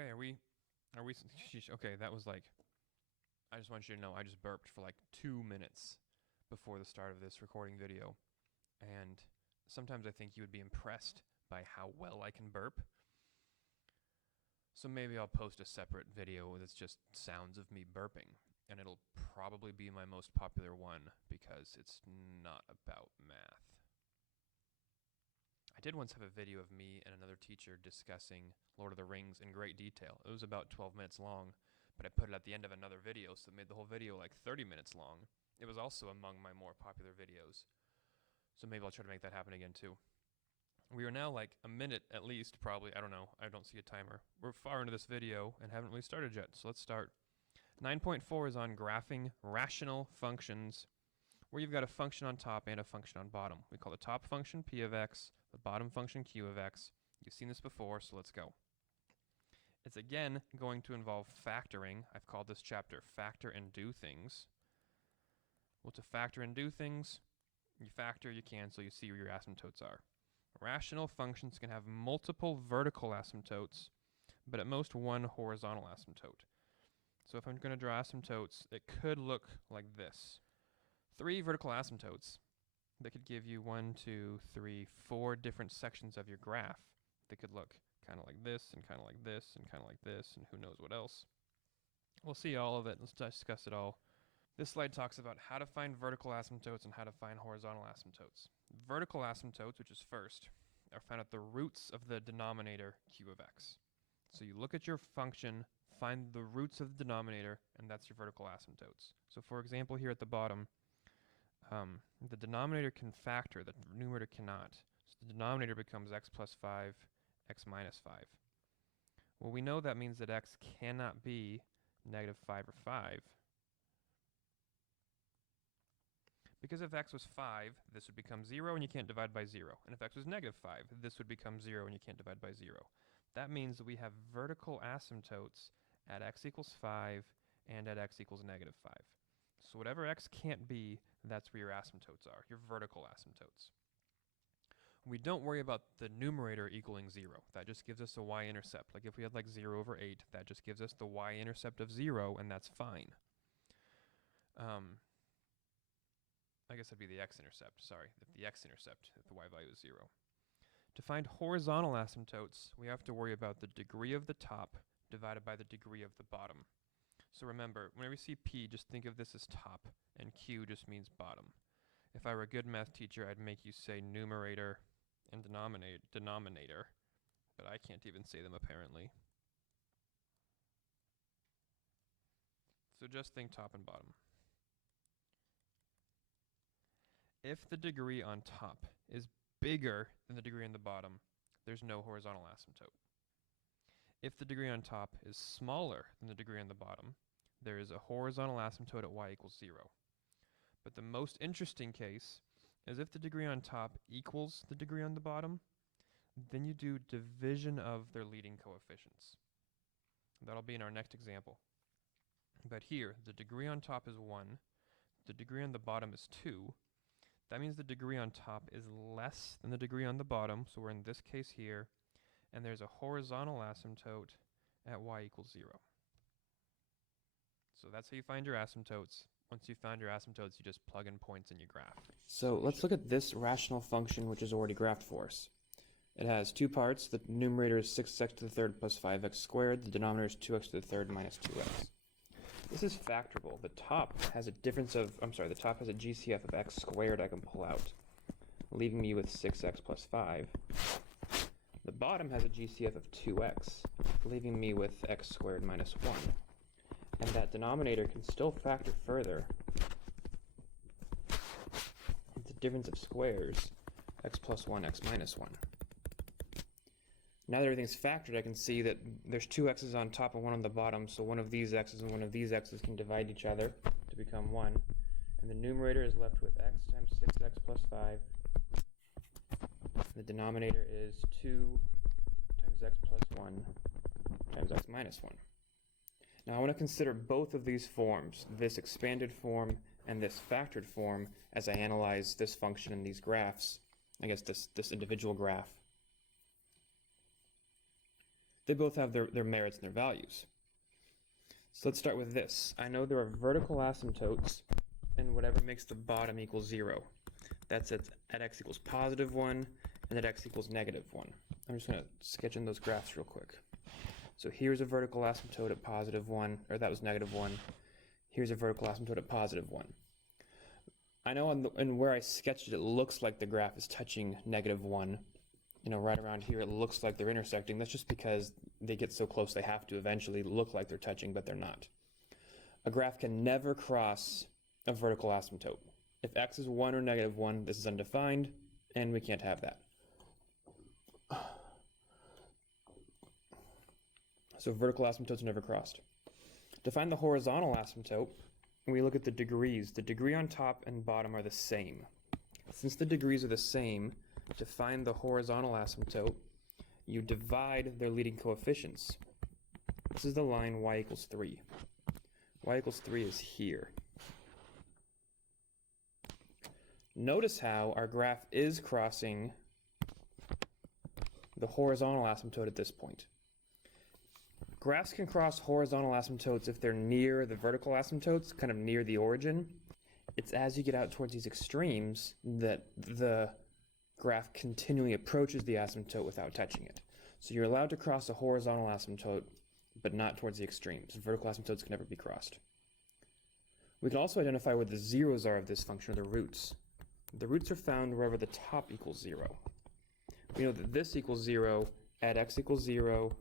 Okay, are we, sheesh, okay, that was like, I just want you to know I just burped for like 2 minutes before the start of this recording video. And sometimes I think you would be impressed by how well I can burp. So maybe I'll post a separate video that's just sounds of me burping. And it'll probably be my most popular one because it's not about math. I did once have a video of me and another teacher discussing Lord of the Rings in great detail. It was about 12 minutes long, but I put it at the end of another video, so it made the whole video like 30 minutes long. It was also among my more popular videos. So maybe I'll try to make that happen again too. We are now like a minute at least, probably. I don't know. I don't see a timer. We're far into this video and haven't really started yet, so let's start. 9.4 is on graphing rational functions, where you've got a function on top and a function on bottom. We call the top function p of x, the bottom function q of x. You've seen this before, so let's go. It's again going to involve factoring. I've called this chapter Factor and Do Things. Well, to factor and do things, you factor, you cancel, you see where your asymptotes are. Rational functions can have multiple vertical asymptotes, but at most one horizontal asymptote. So if I'm going to draw asymptotes, it could look like this. 3 vertical asymptotes that could give you 1, 2, 3, 4 different sections of your graph. They could look kind of like this, and kind of like this, and kind of like this, and who knows what else. We'll see all of it. Let's discuss it all. This slide talks about how to find vertical asymptotes and how to find horizontal asymptotes. Vertical asymptotes, which is first, are found at the roots of the denominator q of x. So you look at your function, find the roots of the denominator, and that's your vertical asymptotes. So for example, here at the bottom, the denominator can factor, the numerator cannot. So the denominator becomes x plus 5, x minus 5. Well, we know that means that x cannot be negative 5 or 5. Because if x was 5, this would become 0 and you can't divide by 0. And if x was negative 5, this would become 0 and you can't divide by 0. That means that we have vertical asymptotes at x equals 5 and at x equals negative 5. So whatever x can't be, that's where your asymptotes are, your vertical asymptotes. We don't worry about the numerator equaling 0. That just gives us a y-intercept. Like if we had like 0 over 8, that just gives us the y-intercept of 0, and that's fine. I guess that'd be the x-intercept, sorry, the x-intercept if the y value is 0. To find horizontal asymptotes, we have to worry about the degree of the top divided by the degree of the bottom. So remember, whenever you see p, just think of this as top, and q just means bottom. If I were a good math teacher, I'd make you say numerator and denominator, but I can't even say them apparently. So just think top and bottom. If the degree on top is bigger than the degree on the bottom, there's no horizontal asymptote. If the degree on top is smaller than the degree on the bottom, there is a horizontal asymptote at y equals 0. But the most interesting case is if the degree on top equals the degree on the bottom, then you do division of their leading coefficients. That'll be in our next example. But here, the degree on top is 1, the degree on the bottom is 2. That means the degree on top is less than the degree on the bottom, so we're in this case here, and there's a horizontal asymptote at y equals 0. So that's how you find your asymptotes. Once you found your asymptotes, you just plug in points in your graph. So let's look at this rational function which is already graphed for us. It has 2 parts. The numerator is 6x to the third plus 5x squared. The denominator is 2x to the third minus 2x. This is factorable. The top has a difference of, the top has a GCF of x squared I can pull out, leaving me with 6x plus 5. The bottom has a GCF of 2x, leaving me with x squared minus 1. And that denominator can still factor further. It's a difference of squares, x plus 1, x minus 1. Now that everything's factored, I can see that there's 2 x's on top and 1 on the bottom, so one of these x's and one of these x's can divide each other to become 1. And the numerator is left with x times 6x plus 5. The denominator is 2 times x plus 1 times x minus 1. Now I want to consider both of these forms, this expanded form and this factored form, as I analyze this function in these graphs, I guess this individual graph. they both have their merits and their values. So let's start with this. I know there are vertical asymptotes and whatever makes the bottom equal 0. That's at x equals positive 1 and at x equals negative 1. I'm just going to sketch in those graphs real quick. So here's a vertical asymptote at positive 1, or that was negative 1. Here's a vertical asymptote at positive 1. I know and where I sketched it, it looks like the graph is touching negative 1. You know, right around here, it looks like they're intersecting. That's just because they get so close they have to eventually look like they're touching, but they're not. A graph can never cross a vertical asymptote. If x is 1 or negative 1, this is undefined, and we can't have that. So vertical asymptotes are never crossed. To find the horizontal asymptote, we look at the degrees. The degree on top and bottom are the same. Since the degrees are the same, to find the horizontal asymptote, you divide their leading coefficients. This is the line y equals 3. Y equals 3 is here. Notice how our graph is crossing the horizontal asymptote at this point. Graphs can cross horizontal asymptotes if they're near the vertical asymptotes, kind of near the origin. It's as you get out towards these extremes that the graph continually approaches the asymptote without touching it. So you're allowed to cross a horizontal asymptote, but not towards the extremes. Vertical asymptotes can never be crossed. We can also identify where the zeros are of this function, or the roots. The roots are found wherever the top equals 0. We know that this equals 0 at x equals 0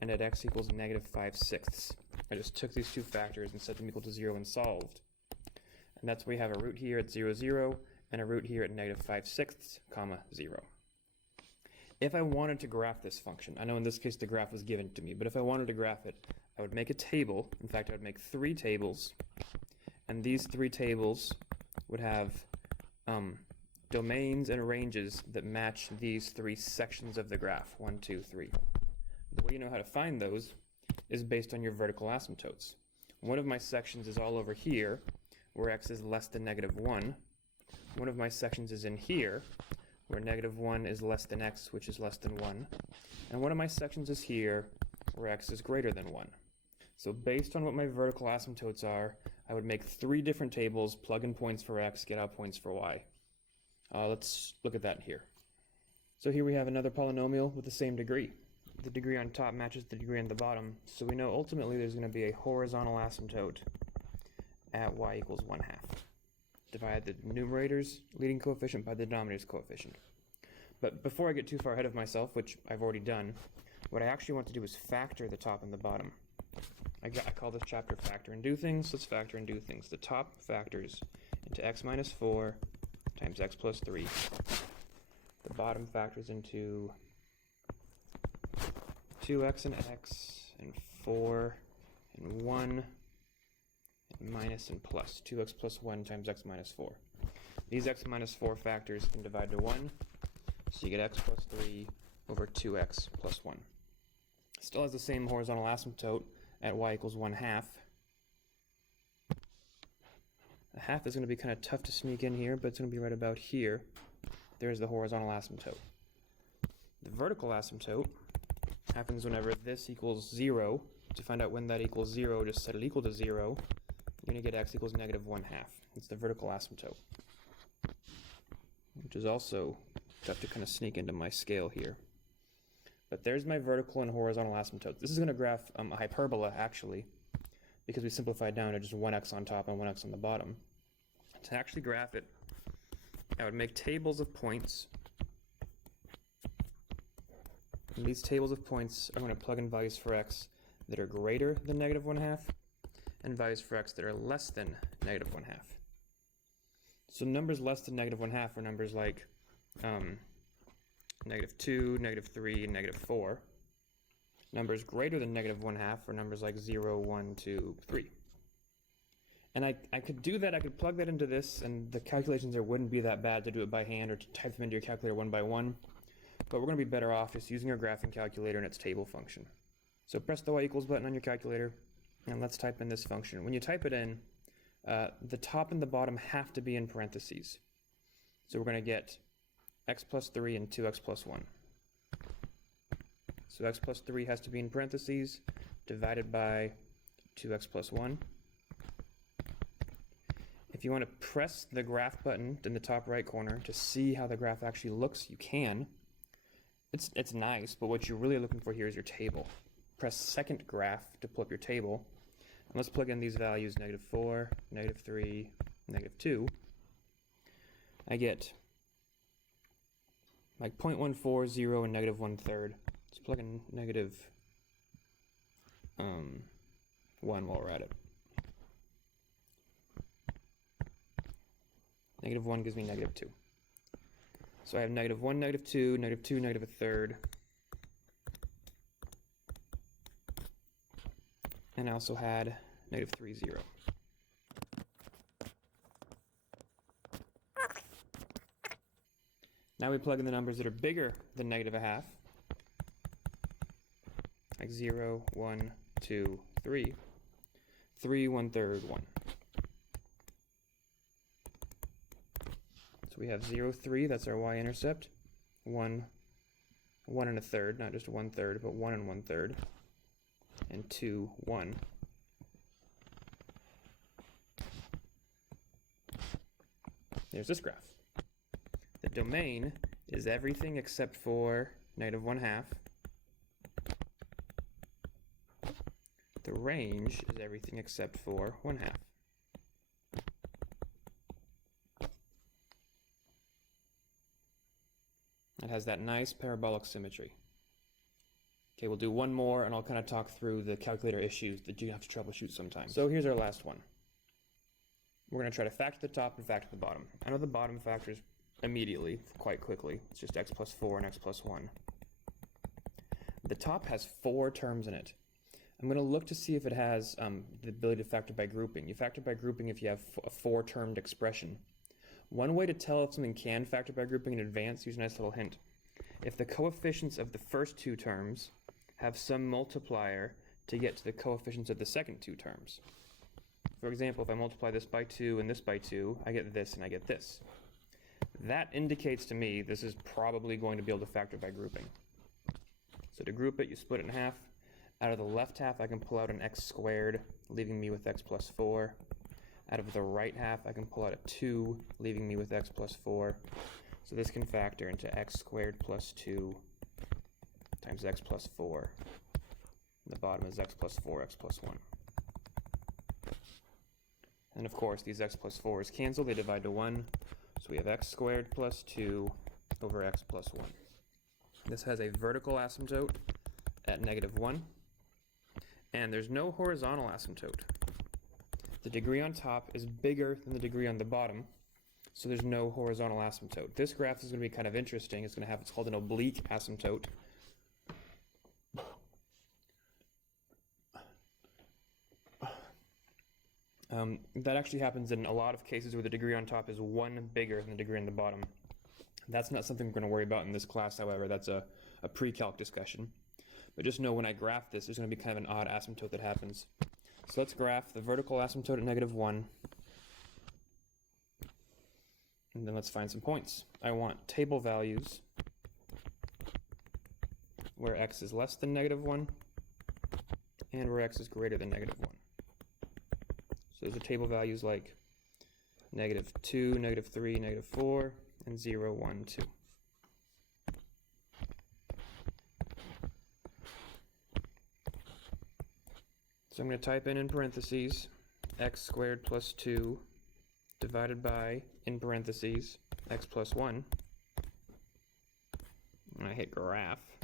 and at x equals negative 5/6. I just took these two factors and set them equal to 0 and solved. And that's why we have a root here at 0, 0, and a root here at negative 5/6, comma, 0. If I wanted to graph this function, I know in this case the graph was given to me, but if I wanted to graph it, I would make a table. In fact, I would make 3 tables, and these 3 tables would have domains and ranges that match these 3 sections of the graph, 1, 2, 3. The way you know how to find those is based on your vertical asymptotes. One of my sections is all over here, where x is less than negative 1. One of my sections is in here, where negative 1 is less than x, which is less than 1. And one of my sections is here, where x is greater than 1. So based on what my vertical asymptotes are, I would make 3 different tables, plug in points for x, get out points for y. Let's look at that here. So here we have another polynomial with the same degree. The degree on top matches the degree on the bottom, so we know ultimately there's going to be a horizontal asymptote at y equals 1/2. Divide the numerator's leading coefficient by the denominator's coefficient. But before I get too far ahead of myself, which I've already done, what I actually want to do is factor the top and the bottom. I call this chapter Factor and Do Things. Let's factor and do things. The top factors into x minus 4 times x plus 3. The bottom factors into 2x and x and 4 and 1 and minus and plus. 2x plus 1 times x minus 4. These x minus 4 factors can divide to 1, so you get x plus 3 over 2x plus 1. Still has the same horizontal asymptote at y equals 1/2. A half is going to be kind of tough to sneak in here, but it's going to be right about here. There's the horizontal asymptote. The vertical asymptote happens whenever this equals 0. To find out when that equals 0, just set it equal to 0. You're going to get x equals negative 1/2. It's the vertical asymptote, which is also tough to kind of sneak into my scale here. But there's my vertical and horizontal asymptotes. This is going to graph a hyperbola, actually, because we simplified down to just 1x on top and 1x on the bottom. To actually graph it, I would make tables of points. And these tables of points, I'm going to plug in values for x that are greater than negative 1/2 and values for x that are less than negative 1/2. So numbers less than negative 1/2 are numbers like negative 2, negative 3, and negative 4. Numbers greater than negative 1/2 are numbers like 0, 1, 2, 3. And I could do that, I could plug that into this, and the calculations there wouldn't be that bad to do it by hand or to type them into your calculator one by one. But we're going to be better off just using our graphing calculator and its table function. So press the y equals button on your calculator, and let's type in this function. When you type it in, the top and the bottom have to be in parentheses. So we're going to get x plus 3 and 2x plus 1. So x plus 3 has to be in parentheses, divided by 2x plus 1. If you want to press the graph button in the top right corner to see how the graph actually looks, you can. It's nice, but what you're really looking for here is your table. Press second graph to pull up your table. And let's plug in these values, -4, -3, -2. I get like 0.14, 0, and -1/3. Let's plug in -1 while we're at it. -1 gives me -2. So I have -1, -2, -2, -1/3. And I also had -3, 0. Now we plug in the numbers that are bigger than -1/2. Like 0, 1, 2, 3. 3, 1/3, 1. So we have 0, 3, that's our y-intercept. 1, 1 1/3, not just 1/3, but 1 1/3. And 2, 1. There's this graph. The domain is everything except for -1/2. The range is everything except for 1/2. It has that nice parabolic symmetry. Okay, we'll do one more and I'll kind of talk through the calculator issues that you have to troubleshoot sometimes. So here's our last one. We're going to try to factor the top and factor the bottom. I know the bottom factors immediately, quite quickly. It's just x plus 4 and x plus 1. The top has 4 terms in it. I'm going to look to see if it has the ability to factor by grouping. You factor by grouping if you have a 4-termed expression. One way to tell if something can factor by grouping in advance, use a nice little hint. If the coefficients of the first 2 terms have some multiplier to get to the coefficients of the second 2 terms. For example, if I multiply this by 2 and this by 2, I get this and I get this. That indicates to me this is probably going to be able to factor by grouping. So to group it, you split it in half. Out of the left half, I can pull out an x squared, leaving me with x plus 4. Out of the right half, I can pull out a 2, leaving me with x plus 4. So this can factor into x squared plus 2 times x plus 4. And the bottom is x plus 4, x plus 1. And of course, these x plus 4's cancel, they divide to 1. So we have x squared plus 2 over x plus 1. This has a vertical asymptote at -1. And there's no horizontal asymptote. The degree on top is bigger than the degree on the bottom, so there's no horizontal asymptote. This graph is going to be kind of interesting. It's going to have what's called an oblique asymptote. That actually happens in a lot of cases where the degree on top is 1 bigger than the degree on the bottom. That's not something we're going to worry about in this class, however. That's a pre-calc discussion. But just know when I graph this, there's going to be kind of an odd asymptote that happens. So let's graph the vertical asymptote at -1. And then let's find some points. I want table values where x is less than -1 and where x is greater than -1. So those are table values like -2, -3, -4, and 0, 1, 2. So I'm going to type in parentheses x squared plus 2 divided by, in parentheses, x plus 1. And I hit graph.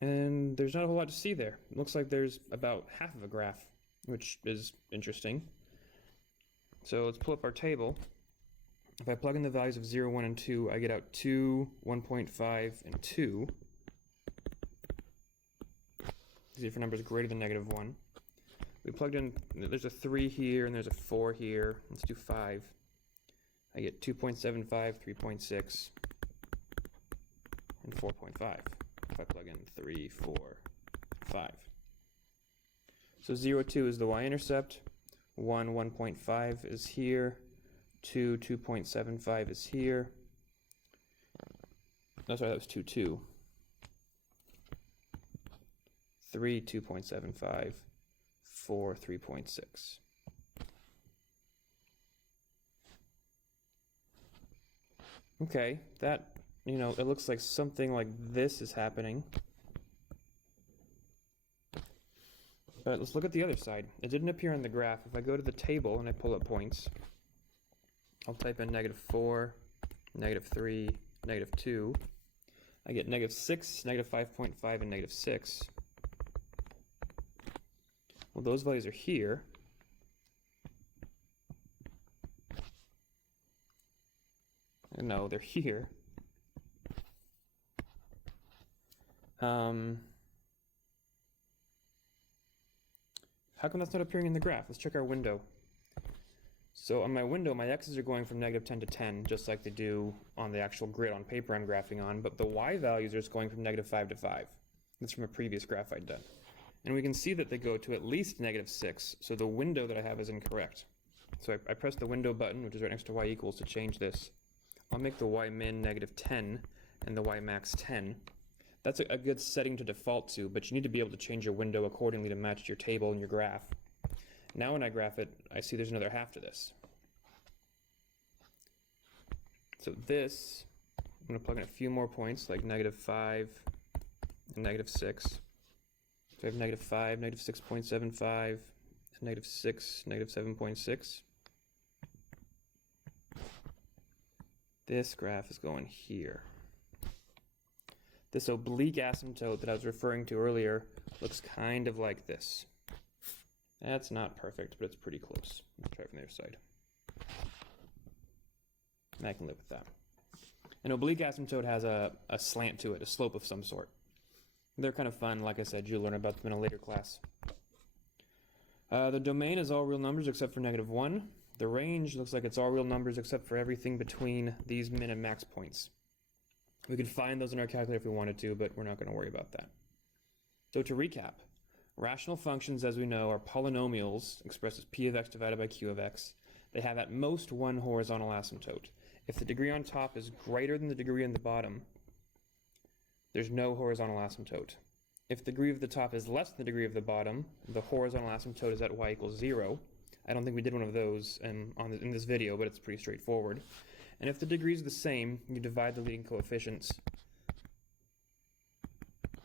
And there's not a whole lot to see there. It looks like there's about half of a graph, which is interesting. So let's pull up our table. If I plug in the values of 0, 1, and 2, I get out 2, 1.5, and 2. These are for numbers greater than -1. We plugged in, there's a 3 here, and there's a 4 here. Let's do 5. I get 2.75, 3.6, and 4.5. If I plug in 3, 4, 5. So 0, 2 is the y-intercept. 1, 1.5 is here. 2, 2.75 is here. No, sorry, that was 2, 2. 3, 2.75. 4, 3.6. Okay, that, it looks like something like this is happening. But let's look at the other side. It didn't appear on the graph. If I go to the table and I pull up points, I'll type in -4, -3, -2. I get -6, -5.5, and -6. Well, those values are here. No, they're here. How come that's not appearing in the graph? Let's check our window. So on my window, my x's are going from -10 to 10, just like they do on the actual grid on paper I'm graphing on, but the y values are just going from -5 to 5. That's from a previous graph I'd done. And we can see that they go to at least -6, so the window that I have is incorrect. So I press the window button, which is right next to y equals, to change this. I'll make the y min -10 and the y max 10. That's a good setting to default to, but you need to be able to change your window accordingly to match your table and your graph. Now when I graph it, I see there's another half to this. So this, I'm going to plug in a few more points, like -5 and -6. So I have -5, -6.75, -6, -7.6. This graph is going here. This oblique asymptote that I was referring to earlier looks kind of like this. That's not perfect, but it's pretty close. Let's try it from the other side. And I can live with that. An oblique asymptote has a slant to it, a slope of some sort. They're kind of fun. Like I said, you'll learn about them in a later class. The domain is all real numbers except for -1. The range looks like it's all real numbers except for everything between these min and max points. We could find those in our calculator if we wanted to, but we're not going to worry about that. So to recap, rational functions, as we know, are polynomials expressed as p of x divided by q of x. They have at most one horizontal asymptote. If the degree on top is greater than the degree on the bottom, there's no horizontal asymptote. If the degree of the top is less than the degree of the bottom, the horizontal asymptote is at y equals 0. I don't think we did one of those in this video, but it's pretty straightforward. And if the degrees are the same, you divide the leading coefficients.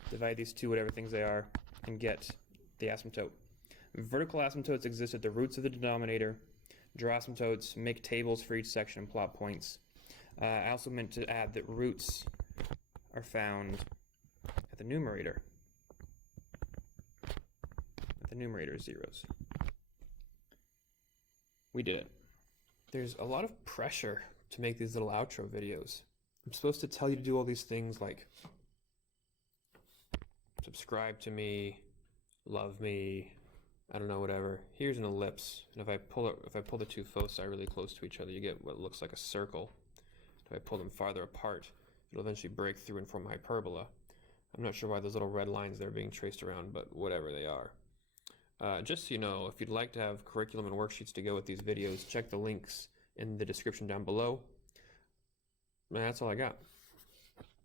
Divide these two, whatever things they are, and get the asymptote. Vertical asymptotes exist at the roots of the denominator. Draw asymptotes, make tables for each section, and plot points. I also meant to add that roots are found at the numerator. The numerator is zeros. We did it. There's a lot of pressure to make these little outro videos. I'm supposed to tell you to do all these things like subscribe to me, love me, I don't know, whatever. Here's an ellipse, and if I pull the two foci really close to each other, you get what looks like a circle. If I pull them farther apart, it'll eventually break through and form a hyperbola. I'm not sure why those little red lines there are being traced around, but whatever they are. Just so you know, if you'd like to have curriculum and worksheets to go with these videos, check the links in the description down below. And that's all I got.